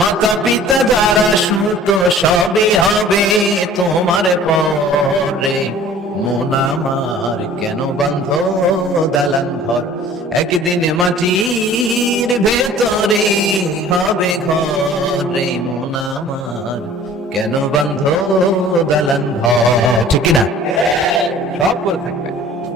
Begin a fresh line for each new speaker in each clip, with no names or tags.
মাতা পিতা যারা সুত সবই হবে তোমার পরে। মন আমার কেন বন্ধ দালান ঘর? একদিন মাটির ভেতরে হবে ঘরে। মন আমার কেন বন্ধ দালান ঘর? ঠিক না সব করে থাকবে।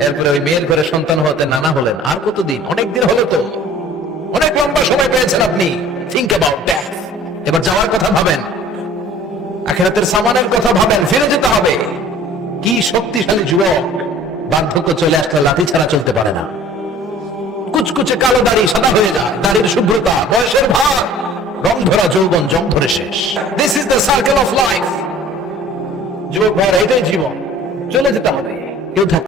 এরপরে ওই মেয়ের ঘরে সন্তান হতে নানা হলেন। আর কতদিন? অনেক দিন হলো তো। অনেক লম্বা সময় পেয়েছেন আপনি। থিঙ্ক অ্যাবাউট এবার যাওয়ার কথা ভাবেন। আখেরাতের সামানের কথা ভাবেন। ফিরে যেতে হবে। কি শক্তিশালী যুবক। বার্ধক্য চলে আসলে লাঠি ছাড়া চলতে পারে না। কুচকুচে কালো দাড়ি সাদা হয়ে যায়। দাড়ির শুভ্রতা, বয়সের ভার। রং ধরা যৌবন, জং ধরে শেষ। This is the circle of life যুবক ভাইয়ের, এটাই জীবন। চলে যেতে হবে। কেউ থাক